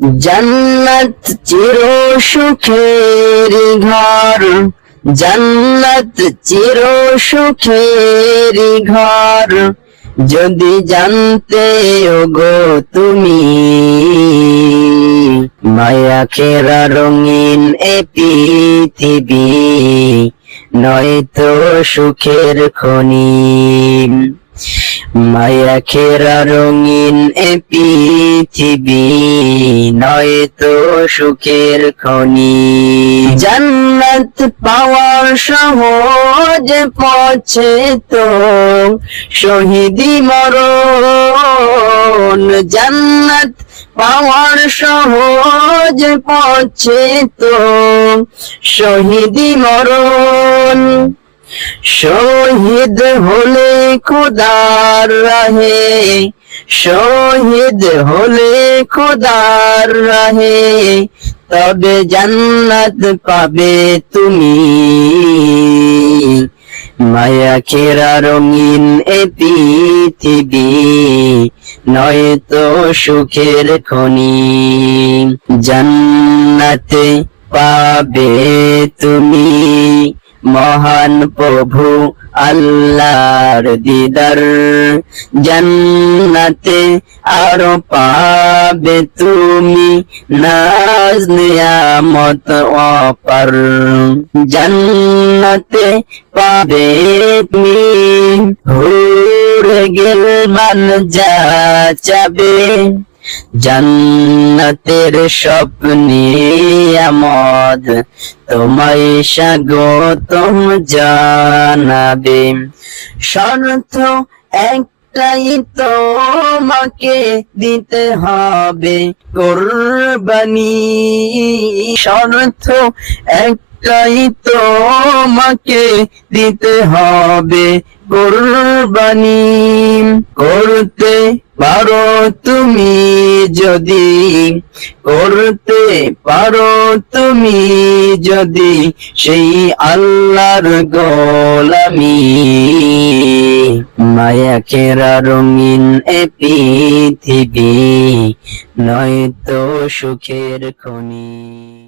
জান্নাত চির সুখের ঘর, জান্নাত চির সুখের ঘর, যদি জানতে ওগো তুমি। মায়া খেরা রঙিন এ পৃথিবী, নয়তো সুখের খনি। মায়া খেরা রঙিন এ পৃথিবী, নয়তো সুখের খনি। জান্নাত পাওয়ার সহজ পথে তো শহীদি মরণ, জান্নাত পাওয়ার সহজ পথে তো শহীদি মরণ। শহীদ হলে খোদার রাহে, শহীদ হলে খোদার রাহে, তবে জান্নাত পাবে তুমি। মায়া খেরা রঙিন এ পৃথিবী, নয়তো সুখের খনি। জান্নাতে পাবে তুমি মহান প্রভু আল্লাহর দিদার, জান্নাতে আরো পাবে তুমি নাজ নিয়ামত অপার। জান্নাতে পাবে তুমি হুরে গিলমান যা চাবে, জান্নাতের স্বপ্নে আমদ তোমায় স্বাগতম জানাবে। শর্ত একটাই তোমাকে দিতে হবে কুরবানি, শর্ত একটাই তোমাকে দিতে হবে কুরবানি। করতে পারো তুমি যদি, করতে পারো তুমি যদি সেই আল্লাহর গোলামি। মায়া খেরা রঙিন এ পৃথিবী, নয়তো সুখের খনি।